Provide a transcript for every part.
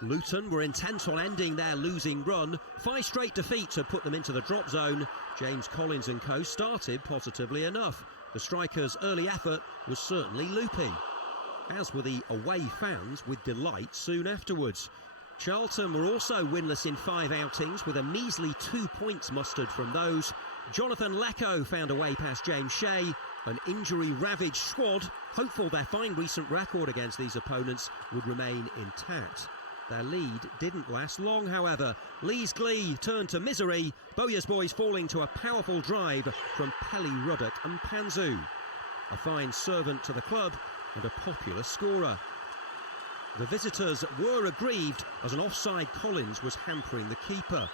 Luton were intent on ending their losing run. 5 straight defeats had put them into the drop zone. James Collins and co started positively enough. The strikers' early effort was certainly looping, as were the away fans with delight soon afterwards. Charlton were also winless in 5 outings, with a measly 2 points mustered from those. Jonathan Leko found a way past James Shea. An injury-ravaged squad, hopeful their fine recent record against these opponents would remain intact. Their lead didn't last long, however. Lee's glee turned to misery, Bowyer's boys falling to a powerful drive from Pelly Ruddock and Mpanzu. A fine servant to the club and a popular scorer. The visitors were aggrieved as an offside Collins was hampering the keeper.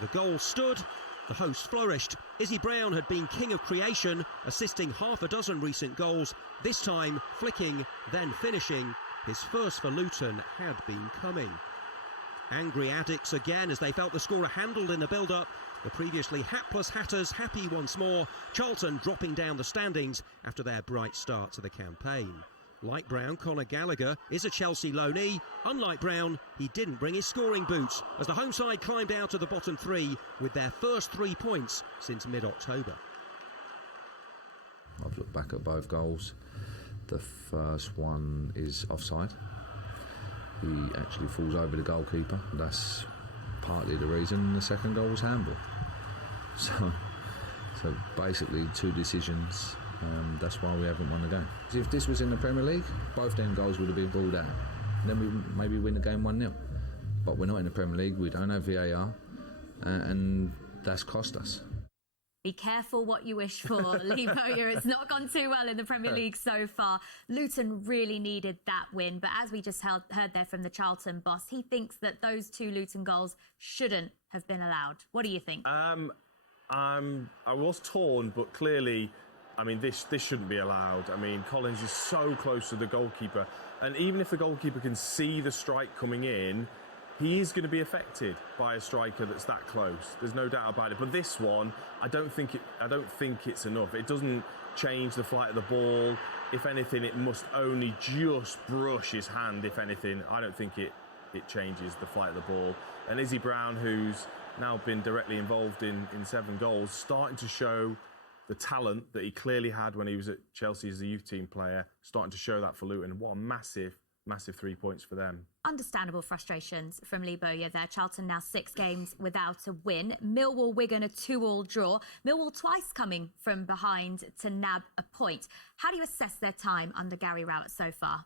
The goal stood, the hosts flourished. Izzy Brown had been king of creation, assisting half a dozen recent goals, this time flicking, then finishing. His first for Luton had been coming. Angry addicts again as they felt the scorer handled in the build-up. The previously hapless Hatters happy once more. Charlton dropping down the standings after their bright start to the campaign. Like Brown, Conor Gallagher is a Chelsea loanee. Unlike Brown, he didn't bring his scoring boots as the home side climbed out of the bottom 3 with their first 3 points since mid-October. I've looked back at both goals. The first one is offside. He actually falls over the goalkeeper. That's partly the reason. The second goal was handball. So basically 2 decisions. That's why we haven't won the game. If this was in the Premier League, both them goals would have been ruled out. Then we maybe win the game 1-0. But we're not in the Premier League. We don't have VAR, and that's cost us. Be careful what you wish for, Lee Bowyer. It's not gone too well in the Premier League so far. Luton really needed that win, but as we just heard there from the Charlton boss, he thinks that those 2 Luton goals shouldn't have been allowed. What do you think? I was torn, but clearly, I mean, this shouldn't be allowed. I mean, Collins is so close to the goalkeeper, and even if the goalkeeper can see the strike coming in, he is going to be affected by a striker that's that close. There's no doubt about it. But this one, I don't think it's enough. It doesn't change the flight of the ball. If anything, it must only just brush his hand. If anything, I don't think it changes the flight of the ball. And Izzy Brown, who's now been directly involved in 7 goals, starting to show the talent that he clearly had when he was at Chelsea as a youth team player, starting to show that for Luton. What a massive 3 points for them. Understandable frustrations from Lee Bowyer there. Charlton now 6 games without a win. Millwall, Wigan a 2-2 draw. Millwall twice coming from behind to nab a point. How do you assess their time under Gary Rowett so far?